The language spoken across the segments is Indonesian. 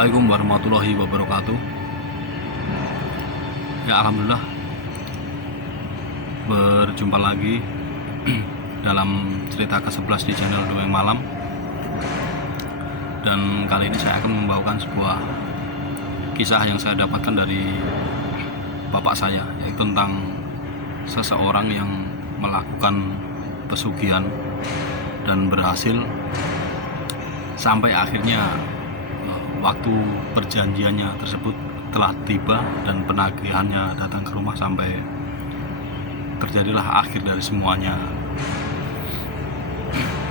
Assalamualaikum warahmatullahi wabarakatuh. Ya, alhamdulillah berjumpa lagi dalam cerita ke-11 di channel Dongeng Malam. Dan kali ini saya akan membawakan sebuah kisah yang saya dapatkan dari bapak saya, yaitu tentang seseorang yang melakukan pesugihan dan berhasil sampai akhirnya waktu perjanjiannya tersebut telah tiba dan penagihannya datang ke rumah sampai terjadilah akhir dari semuanya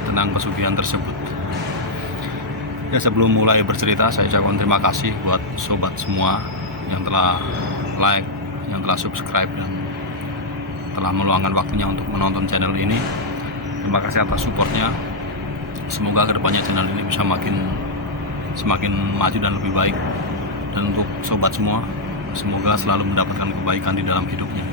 tentang pesugihan tersebut. Ya, sebelum mulai bercerita, saya ucapkan terima kasih buat sobat semua yang telah like, yang telah subscribe, dan telah meluangkan waktunya untuk menonton channel ini. Terima kasih atas supportnya. Semoga kedepannya channel ini bisa semakin maju dan lebih baik. Dan untuk sobat semua, semoga selalu mendapatkan kebaikan di dalam hidupnya.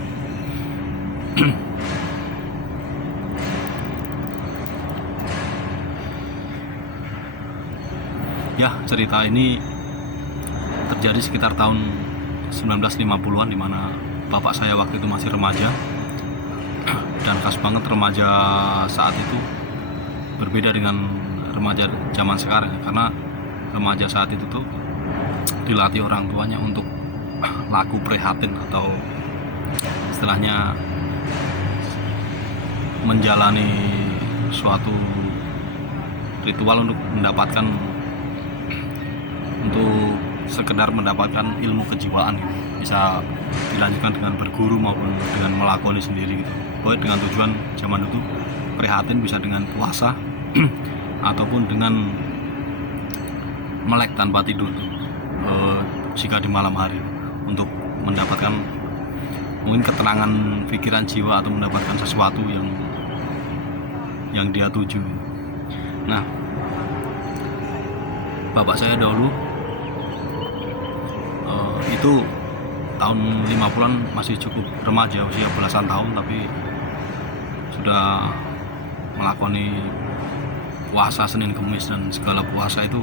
Ya, cerita ini terjadi sekitar tahun 1950-an, di mana bapak saya waktu itu masih remaja. Dan khas banget remaja saat itu berbeda dengan remaja zaman sekarang, karena remaja saat itu tuh dilatih orang tuanya untuk laku prihatin, atau istilahnya menjalani suatu ritual untuk sekedar mendapatkan ilmu kejiwaan gitu. Bisa dilanjutkan dengan berguru maupun dengan melakoni sendiri gitu. Pokoknya dengan tujuan zaman itu prihatin bisa dengan puasa ataupun dengan melek tanpa tidur jika di malam hari, untuk mendapatkan mungkin ketenangan pikiran jiwa atau mendapatkan sesuatu yang dia tuju. Nah, bapak saya dahulu itu tahun 50-an masih cukup remaja, usia belasan tahun, tapi sudah melakoni puasa Senin Kemis, dan segala puasa itu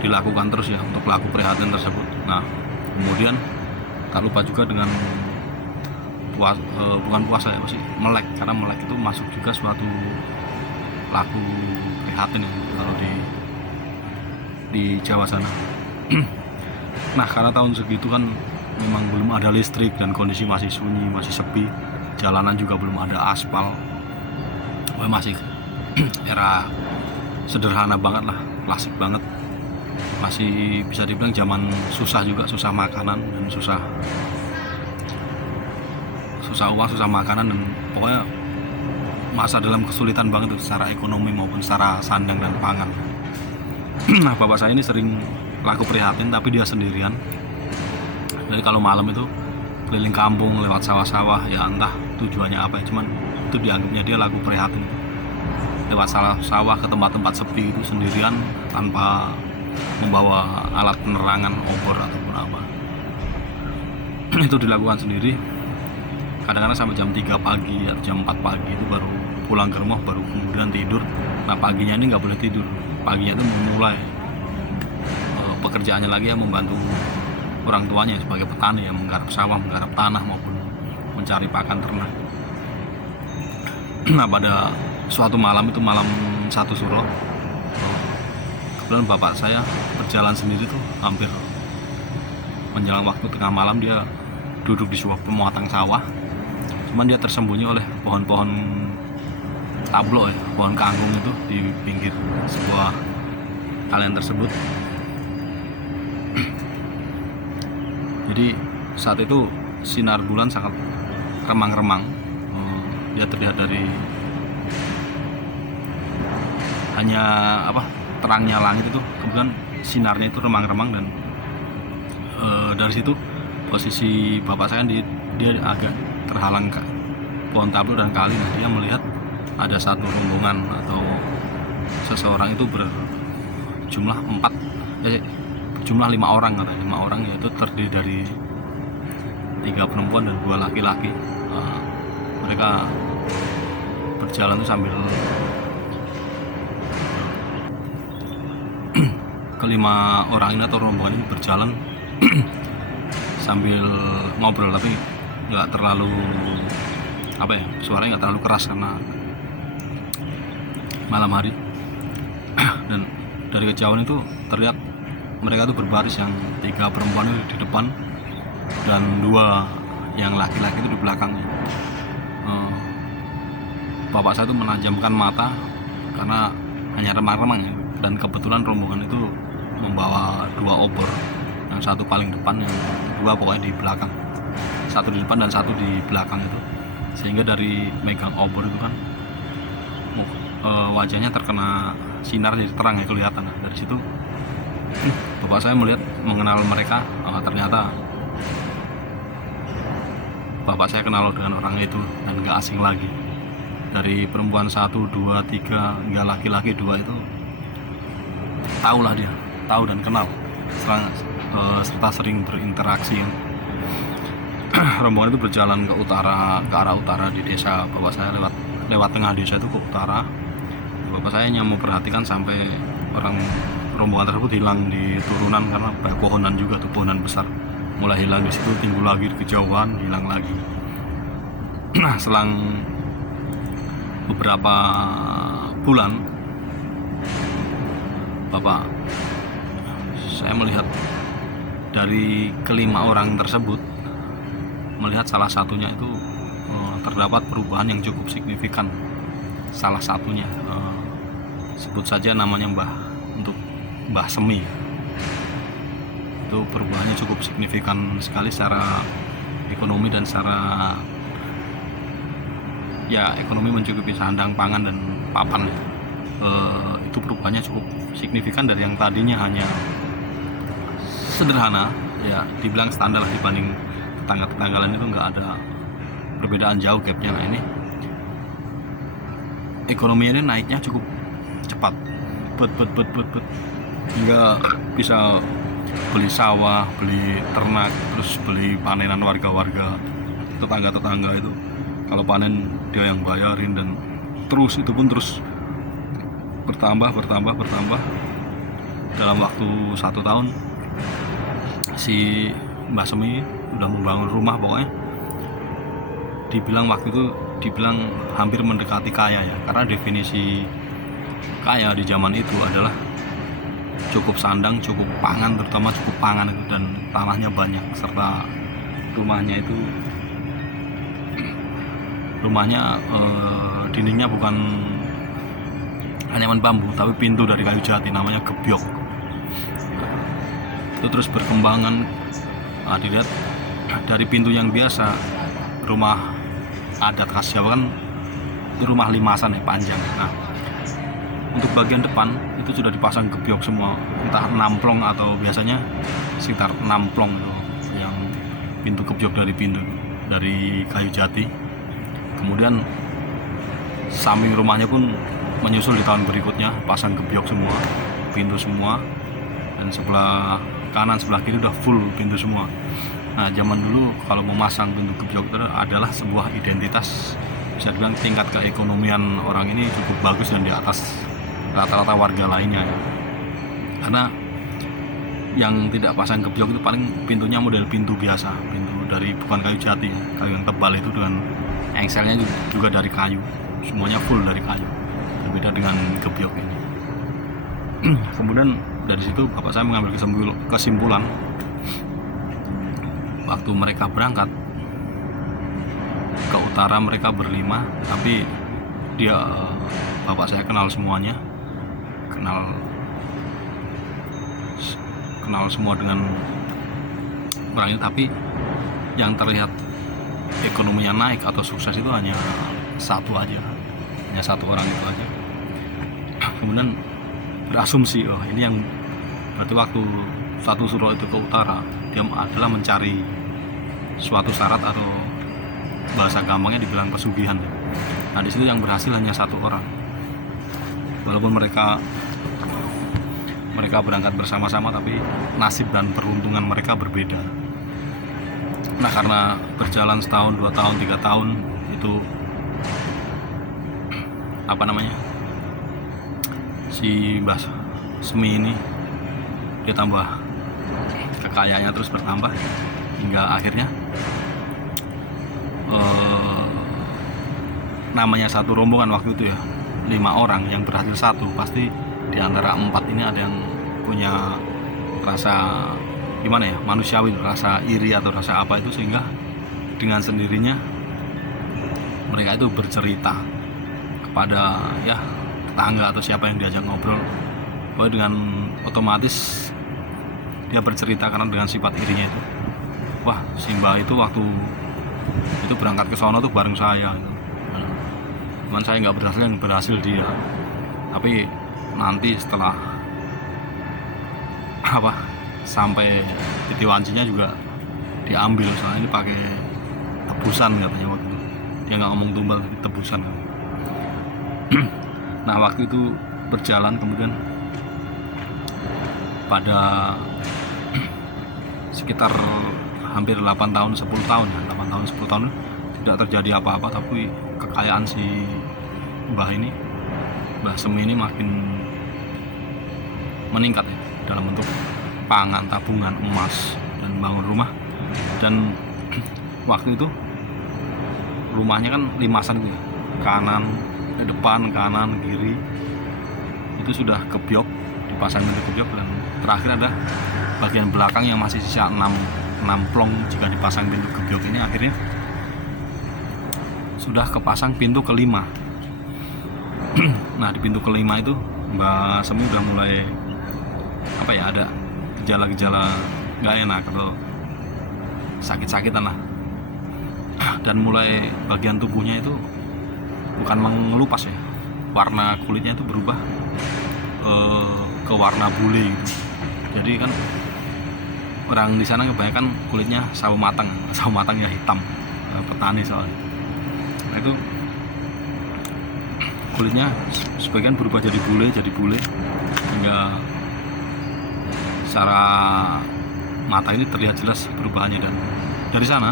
dilakukan terus ya untuk laku prihatin tersebut. Nah, kemudian tak lupa juga dengan bukan puasa ya, masih melek, karena melek itu masuk juga suatu laku prihatin ya, kalau di Jawa sana. Nah, karena tahun segitu kan memang belum ada listrik dan kondisi masih sunyi, masih sepi, jalanan juga belum ada aspal. Masih era sederhana banget lah, klasik banget. Masih bisa dibilang zaman susah juga, susah makanan dan susah uang, susah makanan, dan pokoknya masa dalam kesulitan banget secara ekonomi maupun secara sandang dan pangan. Nah, bapak saya ini sering laku prihatin, tapi dia sendirian. Jadi kalau malam itu keliling kampung lewat sawah-sawah, ya entah tujuannya apa ya, cuman itu dianggapnya dia laku prihatin. Lewat sawah ke tempat-tempat sepi itu sendirian, tanpa membawa alat penerangan, obor ataupun apa. Itu dilakukan sendiri. Kadang-kadang sampai jam 3 pagi atau jam 4 pagi itu baru pulang ke rumah, baru kemudian tidur. Nah, paginya ini nggak boleh tidur. Paginya itu memulai pekerjaannya lagi, yang membantu orang tuanya sebagai petani, yang menggarap sawah, menggarap tanah, maupun mencari pakan ternak. Nah, pada suatu malam itu, malam 1 Suro, kebetulan bapak saya berjalan sendiri tuh, hampir menjelang waktu tengah malam. Dia duduk di sebuah pematang sawah, cuman dia tersembunyi oleh pohon-pohon tablo ya, pohon kangkung itu di pinggir sebuah kalian tersebut. Jadi saat itu sinar bulan sangat remang-remang. Dia terlihat dari hanya terangnya langit itu, kemudian sinarnya itu remang-remang, dan dari situ posisi bapak saya dia agak terhalang pohon tablo dan kali. Nah, dia melihat ada satu rombongan atau seseorang itu berjumlah 5 orang, katanya 5 orang, yaitu terdiri dari 3 perempuan dan 2 laki-laki. Mereka berjalan itu sambil kelima orang ini atau rombongan ini berjalan sambil ngobrol, tapi nggak terlalu suaranya nggak terlalu keras karena malam hari. Dan dari kejauhan itu terlihat mereka itu berbaris, yang 3 perempuan itu di depan dan 2 yang laki-laki itu di belakangnya. Bapak saya itu menajamkan mata karena hanya remang-remang ya. Dan kebetulan rombongan itu membawa 2 obor, yang satu paling depan, yang 2 pokoknya di belakang, satu di depan dan satu di belakang itu. Sehingga dari megang obor itu kan wajahnya terkena sinar jadi terang ya, kelihatan. Nah, dari situ bapak saya mengenal mereka. Ternyata bapak saya kenal dengan orang itu dan gak asing lagi. Dari perempuan 1, 2, 3 hingga laki-laki 2 itu tahulah dia, tahu dan kenal serta sering berinteraksi. Rombongan itu berjalan ke arah utara di desa bapak saya, lewat tengah desa itu ke utara. Bapak saya hanya memperhatikan sampai rombongan tersebut hilang di turunan, karena banyak pohonan juga tuh, pohonan besar. Mulai hilang di situ, timbul lagi di kejauhan, hilang lagi. Nah, selang beberapa bulan, bapak saya melihat dari kelima orang tersebut, melihat salah satunya itu terdapat perubahan yang cukup signifikan. Salah satunya sebut saja namanya Mbah Semi. Itu perubahannya cukup signifikan sekali secara ekonomi dan secara ekonomi mencukupi sandang, pangan, dan papan. Itu perubahannya cukup signifikan dari yang tadinya hanya sederhana, ya dibilang standar lah dibanding tetangga-tetangga lain, itu nggak ada perbedaan jauh gapnya. Nah, ini ekonominya ini naiknya cukup cepat, hingga bisa beli sawah, beli ternak, terus beli panenan warga-warga tetangga-tetangga itu. Kalau panen dia yang bayarin, dan terus itu pun terus bertambah. Dalam waktu 1 tahun si Mbah Semi udah membangun rumah, pokoknya dibilang hampir mendekati kaya ya, karena definisi kaya di zaman itu adalah cukup sandang, cukup pangan, terutama cukup pangan itu, dan tanahnya banyak, serta rumahnya dindingnya bukan anyaman bambu, tapi pintu dari kayu jati, namanya gebyok. Itu terus berkembangan. Dilihat dari pintu yang biasa, rumah adat khas Jawa kan itu rumah limasan ya, panjang. Nah, untuk bagian depan itu sudah dipasang gebyok semua, entah 6 plong atau biasanya sekitar 6 plong itu, yang pintu gebyok dari kayu jati. Kemudian samping rumahnya pun menyusul di tahun berikutnya, pasang gebyok semua, pintu semua, dan sebelah kanan sebelah kiri udah full pintu semua. Nah, zaman dulu kalau memasang pintu gebyok itu adalah sebuah identitas, bisa dibilang tingkat keekonomian orang ini cukup bagus dan di atas rata-rata warga lainnya ya. Karena yang tidak pasang gebyok itu paling pintunya model pintu biasa, pintu dari bukan kayu jati ya, kayu yang tebal itu, dengan engselnya juga dari kayu, semuanya full dari kayu, berbeda dengan gebyok ini. Kemudian dari situ bapak saya mengambil kesimpulan, waktu mereka berangkat ke utara mereka berlima, tapi bapak saya kenal semuanya, kenal semua dengan orang ini, tapi yang terlihat ekonominya naik atau sukses itu hanya satu orang itu aja. Kemudian berasumsi, ini yang berarti waktu satu suro itu ke utara, dia adalah mencari suatu syarat, atau bahasa gampangnya dibilang pesugihan. Nah, di situ yang berhasil hanya 1 orang, walaupun mereka berangkat bersama-sama, tapi nasib dan peruntungan mereka berbeda. Nah, karena berjalan setahun, 2 tahun, 3 tahun itu si Mbah Semi ini dia tambah kekayaannya terus bertambah hingga akhirnya namanya satu rombongan waktu itu ya 5 orang yang berhasil satu, pasti di antara 4 ini ada yang punya rasa gimana ya, manusiawi, rasa iri atau rasa apa itu, sehingga dengan sendirinya mereka itu bercerita kepada ya tetangga atau siapa yang diajak ngobrol. Pokoknya dengan otomatis dia bercerita karena dengan sifat irinya itu, wah Simba itu waktu itu berangkat ke sono tuh bareng saya gitu. Cuman saya nggak berhasil, yang berhasil dia. Tapi nanti setelah sampai titik wancinya juga diambil, soalnya ini pakai tebusan katanya waktu itu. Dia nggak ngomong tumbal, tapi tebusan. Nah waktu itu berjalan, kemudian pada sekitar hampir 8 tahun 10 tahun ya, 8 tahun 10 tahun tidak terjadi apa-apa, tapi kekayaan si Mbah Semi ini makin meningkat ya, dalam bentuk pangan, tabungan, emas, dan bangun rumah. Dan waktu itu rumahnya kan limasan gitu ya, kanan ke depan, kanan kiri itu sudah kebyok, dipasang pintu kebyok, dan terakhir ada bagian belakang yang masih sisa 6 plong. Jika dipasang pintu kebyok ini, akhirnya sudah kepasang pintu kelima. Nah di pintu kelima itu Mbak Semi udah mulai ada gejala-gejala nggak enak atau sakit-sakitan lah, dan mulai bagian tubuhnya itu bukan mengelupas ya, warna kulitnya itu berubah ke warna bule gitu. Jadi kan orang di sana kebanyakan kulitnya sawo matang ya hitam, petani soalnya. Nah itu kulitnya sebagian berubah jadi bule hingga secara mata ini terlihat jelas perubahannya. Dan dari sana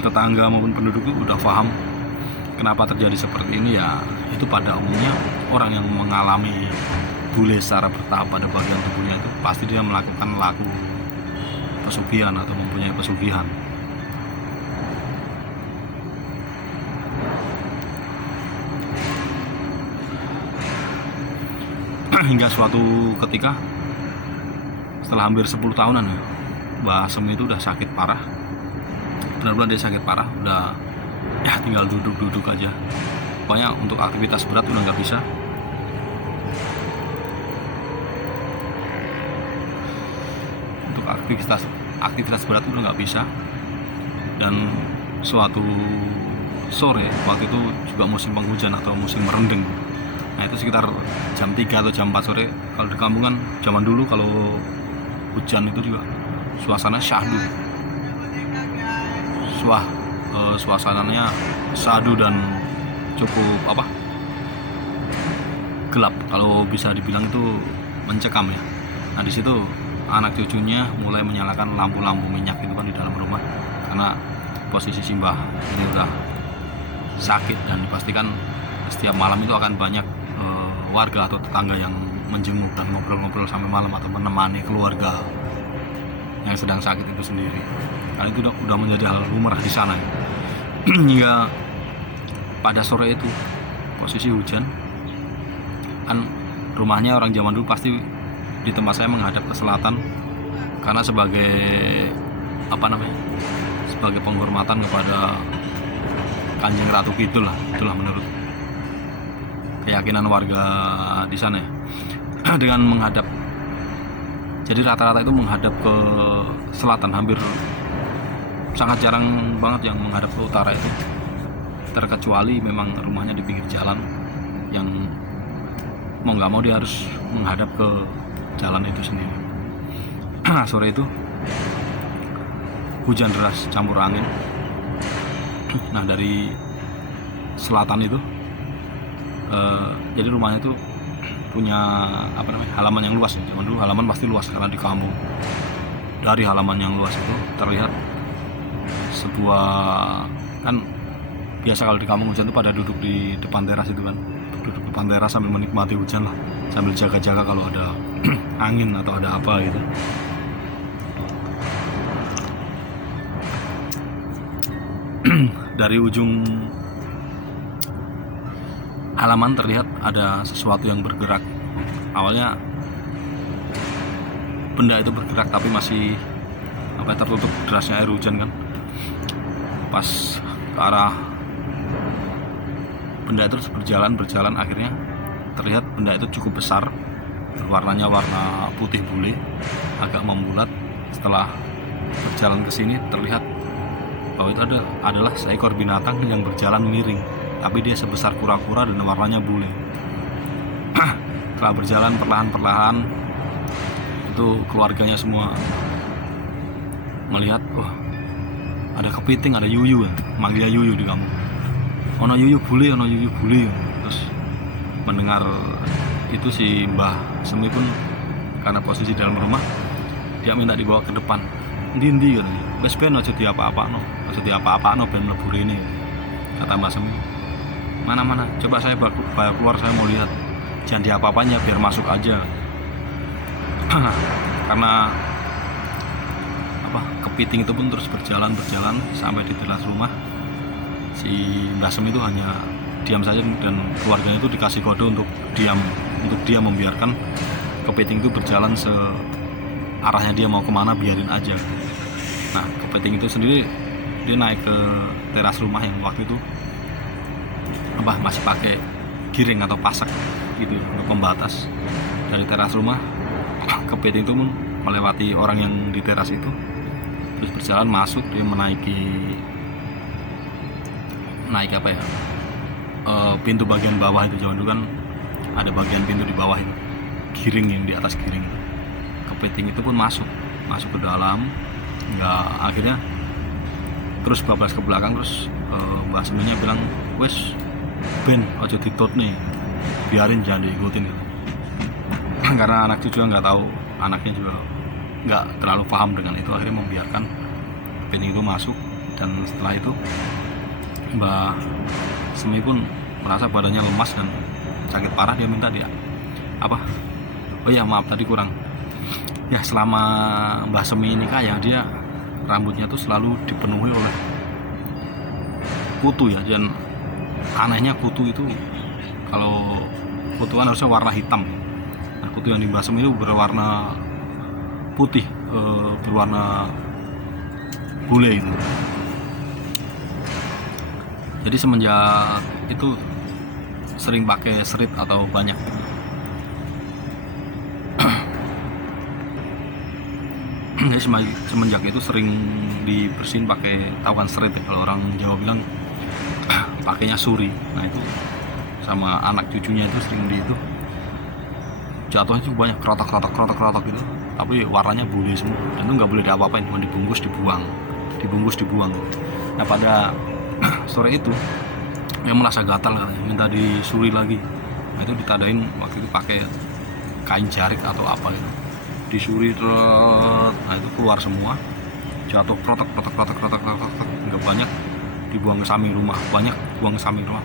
tetangga maupun penduduk itu udah paham kenapa terjadi seperti ini ya. Itu pada umumnya orang yang mengalami bule secara bertahap pada bagian tubuhnya itu pasti dia melakukan laku pesugihan atau mempunyai pesugihan. Hingga suatu ketika setelah hampir 10 tahunan ya, Mbah Semi itu udah sakit parah, benar-benar dia sakit parah, udah ya tinggal duduk aja. Pokoknya untuk aktivitas berat udah nggak bisa. Untuk aktivitas berat udah nggak bisa. Dan suatu sore, waktu itu juga musim penghujan atau musim merendeng. Nah itu sekitar jam 3 atau jam 4 sore. Kalau di kampung kan zaman dulu kalau hujan itu juga suasana syahdu. Suasananya syahdu dan cukup gelap, kalau bisa dibilang itu mencekam ya. Nah di situ anak cucunya mulai menyalakan lampu-lampu minyak itu kan di dalam rumah, karena posisi Simbah ini udah sakit dan dipastikan setiap malam itu akan banyak warga atau tetangga yang menjenguk dan ngobrol-ngobrol sampai malam atau menemani keluarga yang sedang sakit itu sendiri. Karena itu udah menjadi hal lumrah di sana. Hingga pada sore itu posisi hujan, kan rumahnya orang zaman dulu pasti di tempat saya menghadap ke selatan, karena sebagai sebagai penghormatan kepada Kanjeng Ratu Kidul lah, itulah menurut keyakinan warga di sana ya. Dengan menghadap, jadi rata-rata itu menghadap ke selatan, hampir sangat jarang banget yang menghadap ke utara itu, terkecuali memang rumahnya di pinggir jalan yang mau nggak mau dia harus menghadap ke jalan itu sendiri. Sore itu hujan deras campur angin. Nah dari selatan itu jadi rumahnya itu punya halaman yang luas ya. Zaman dulu halaman pasti luas karena di kampung. Dari halaman yang luas itu terlihat sebuah, kan biasa kalau di kampung hujan itu pada duduk di depan teras itu kan, duduk depan teras sambil menikmati hujan lah, sambil jaga-jaga kalau ada angin atau ada apa gitu. Dari ujung halaman terlihat ada sesuatu yang bergerak. Awalnya benda itu bergerak tapi masih tertutup derasnya air hujan kan. Pas ke arah benda itu terus berjalan, akhirnya terlihat benda itu cukup besar, warnanya warna putih bule, agak membulat. Setelah berjalan ke sini terlihat bahwa itu adalah seekor binatang yang berjalan miring, tapi dia sebesar kura-kura dan warnanya bule. Setelah berjalan perlahan-perlahan, itu keluarganya semua melihat, wah, ada kepiting, ada yuyu ya, manggilnya yuyu di kampung. Ono yuyu bule. Terus mendengar itu si Mbah Semi pun karena posisi dalam rumah, dia minta dibawa ke depan. Ndi katanya, wes ben aja diapa-apano ben mlebu rene, kata Mbah Semi. Mana, coba saya keluar, saya mau lihat. Jangan diapa-apanya, biar masuk aja. Karena kepiting itu pun terus berjalan sampai di teras rumah. Si Mbah Semi itu hanya diam saja, dan keluarganya itu dikasih kode untuk dia membiarkan kepiting itu berjalan searahnya dia mau kemana, biarin aja. Nah, kepiting itu sendiri dia naik ke teras rumah yang waktu itu masih pakai giring atau pasak gitu untuk pembatas. Dari teras rumah, kepiting itu pun melewati orang yang di teras itu, terus berjalan masuk. Dia menaiki pintu bagian bawah itu. Zaman dulu kan ada bagian pintu di bawah itu, giring yang di atas giring. Kepiting itu pun masuk ke dalam. Akhirnya terus bablas ke belakang. Terus Mbah Seminya bilang, wes ben ojo ditut nih, biarin, jangan diikutin gitu. Karena anak cucu nggak tahu, anaknya juga nggak terlalu paham dengan itu, akhirnya membiarkan kepiting itu masuk. Dan setelah itu Mbah Semi pun merasa badannya lemas dan sakit parah. Dia minta maaf tadi kurang ya, selama Mbah Semi ini kaya, dia rambutnya tuh selalu dipenuhi oleh kutu ya. Dan anehnya kutu itu, kalau kutu kan harusnya warna hitam, nah kutu yang di Mbah Semi itu berwarna putih, berwarna bule itu. Jadi semenjak itu sering pakai serit atau banyak. Jadi semenjak itu sering dibersihin pakai, tahu kan serit ya, kalau orang Jawa bilang pakainya suri. Nah itu sama anak cucunya itu sering itu jatuhnya itu banyak krotok gitu, tapi warnanya bule semua. Dan itu nggak boleh diapa-apain, cuma dibungkus dibuang. Nah pada sore itu yang merasa gatal katanya, minta disuri lagi. Nah itu ditadain waktu itu pakai kain jarik atau apa gitu, disuri terus. Nah itu keluar semua, jatuh krotok, nggak banyak, dibuang ke samping rumah,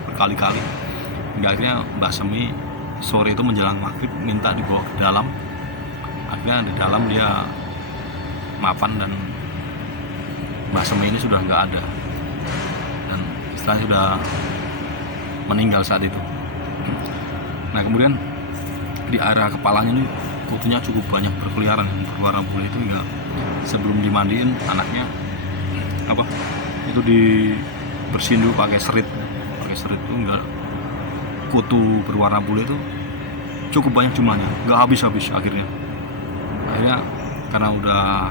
berkali-kali. Hingga akhirnya Mbah Semi sore itu menjelang maghrib minta dibawa ke dalam. Akhirnya di dalam dia mapan, dan Mbah Semi ini sudah nggak ada, dan istilahnya sudah meninggal saat itu. Nah kemudian di area kepalanya ini kutunya cukup banyak berkeliaran yang berwarna bule itu. Hingga sebelum dimandiin, anaknya itu dibersihin dulu pakai serit itu. Enggak, kutu berwarna bule itu cukup banyak jumlahnya, nggak habis akhirnya karena udah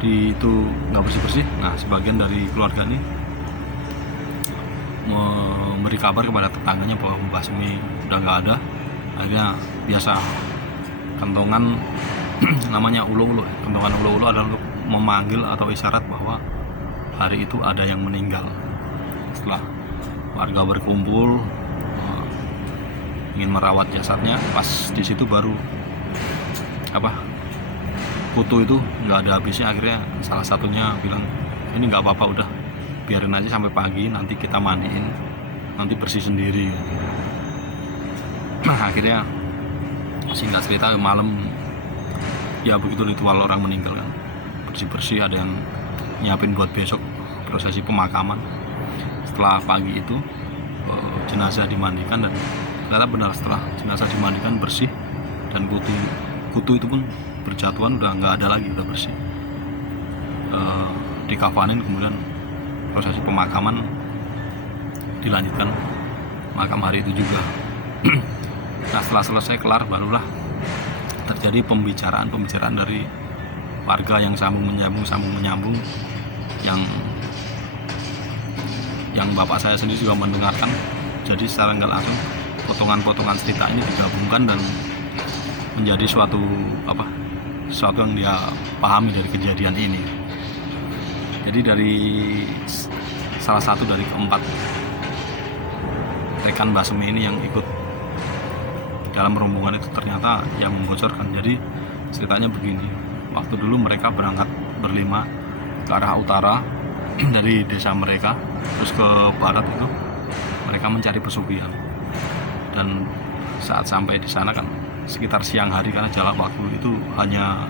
itu nggak bersih. Nah sebagian dari keluarga ini memberi kabar kepada tetangganya bahwa Mbah Semi udah nggak ada. Akhirnya biasa kentongan namanya ulo-ulo. Kentongan ulo-ulo adalah untuk memanggil atau isyarat bahwa hari itu ada yang meninggal. Setelah warga berkumpul ingin merawat jasadnya, pas di situ baru kutu itu nggak ada habisnya. Akhirnya salah satunya bilang, ini nggak apa-apa, udah biarin aja sampai pagi, nanti kita mandiin, nanti bersih sendiri. Akhirnya singkat cerita malam ya begitu ritual orang meninggal kan, bersih-bersih, ada yang nyiapin buat besok prosesi pemakaman. Setelah pagi itu jenazah dimandikan, dan ternyata benar setelah jenazah dimandikan bersih, dan kutu itu pun berjatuhan, udah nggak ada lagi, udah bersih. Dikafanin, kemudian prosesi pemakaman dilanjutkan makam hari itu juga. Nah, setelah selesai kelar, barulah terjadi pembicaraan dari warga yang sambung menyambung, yang bapak saya sendiri juga mendengarkan. Jadi secara nggak langsung potongan-potongan cerita ini digabungkan dan menjadi suatu yang dia pahami dari kejadian ini. Jadi dari salah satu dari keempat rekan Mbah Semi ini yang ikut dalam rombongan itu, ternyata yang membocorkan. Jadi ceritanya begini, waktu dulu mereka berangkat berlima ke arah utara dari desa mereka, terus ke barat itu mereka mencari pesugihan. Dan saat sampai di sana kan sekitar siang hari, karena jalan waktu itu hanya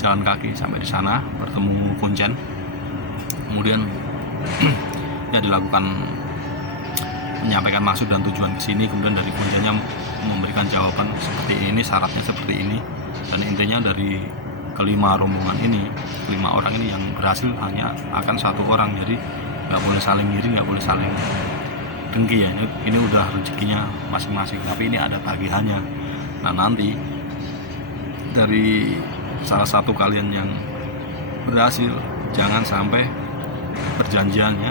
jalan kaki sampai di sana, bertemu kuncen. Kemudian ya dilakukan menyampaikan maksud dan tujuan ke sini, kemudian dari kuncennya memberikan jawaban seperti ini, syaratnya seperti ini, dan intinya dari kelima rombongan ini, 5 orang ini yang berhasil hanya akan 1 orang. Jadi nggak boleh saling ngiri, nggak boleh saling dengki ya. Ini udah rezekinya masing-masing, tapi ini ada tagihannya. Nah, nanti dari salah satu kalian yang berhasil, jangan sampai perjanjiannya,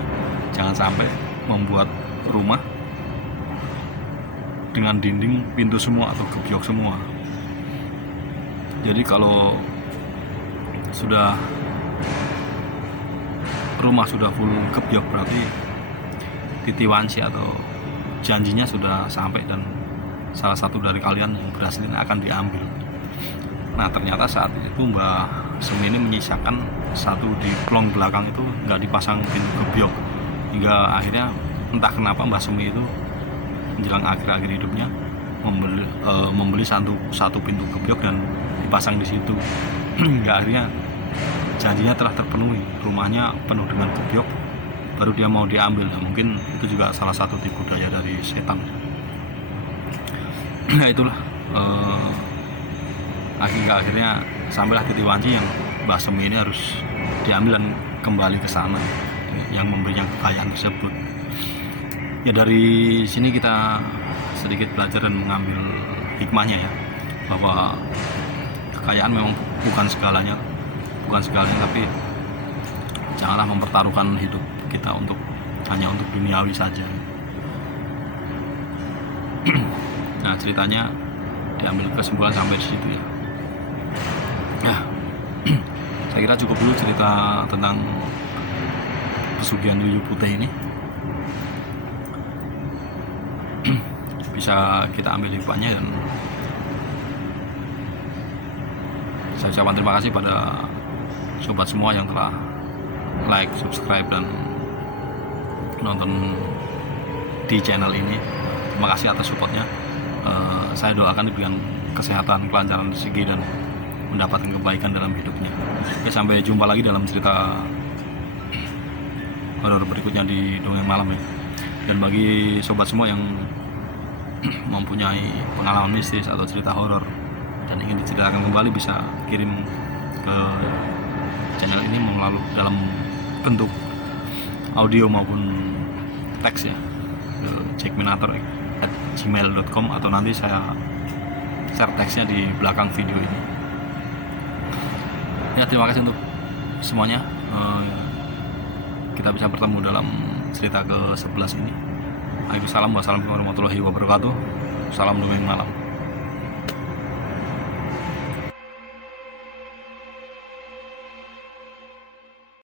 jangan sampai membuat rumah dengan dinding, pintu semua atau gebyok semua. Jadi kalau sudah rumah sudah full gebyok, berarti titiwansi atau janjinya sudah sampai, dan salah satu dari kalian yang berhasil ini akan diambil. Nah, ternyata saat itu Mbah Semi ini menyisakan satu di plong belakang itu nggak dipasang pintu gebyok, hingga akhirnya entah kenapa Mbah Semi itu menjelang akhir-akhir hidupnya membeli satu pintu gebyok dan dipasang di situ. Hingga akhirnya janjinya telah terpenuhi, rumahnya penuh dengan gebyok, baru dia mau diambil. Nah, mungkin itu juga salah satu tipu daya dari setan. Nah, itulah akhirnya sampailah titik wanci yang Mbah Semi ini harus diambil dan kembali ke sana yang memberinya kekayaan tersebut. Ya, dari sini kita sedikit belajar dan mengambil hikmahnya ya, bahwa kekayaan memang bukan segalanya, tapi janganlah mempertaruhkan hidup kita hanya untuk duniawi saja. Nah, ceritanya diambil kesimpulan sampai di situ ya. Ya, saya kira cukup dulu cerita tentang pesugihan Yuyu Putih ini. Bisa kita ambil hikmahnya, dan saya ucapkan terima kasih pada sobat semua yang telah like, subscribe, dan nonton di channel ini. Terima kasih atas supportnya. Saya doakan diberikan kesehatan, kelancaran rezeki, dan mendapatkan kebaikan dalam hidupnya. Oke, sampai jumpa lagi dalam cerita horor berikutnya di Dongeng Malam ya. Dan bagi sobat semua yang mempunyai pengalaman mistis atau cerita horor dan ingin diceritakan kembali, bisa kirim ke channel ini melalui dalam bentuk audio maupun teks ya, ke jackminator@gmail.com, atau nanti saya share teksnya di belakang video ini ya. Terima kasih untuk semuanya. Kita bisa bertemu dalam cerita ke-11 ini. Waalaikumsalam warahmatullahi wabarakatuh. Salam Dongeng Malam.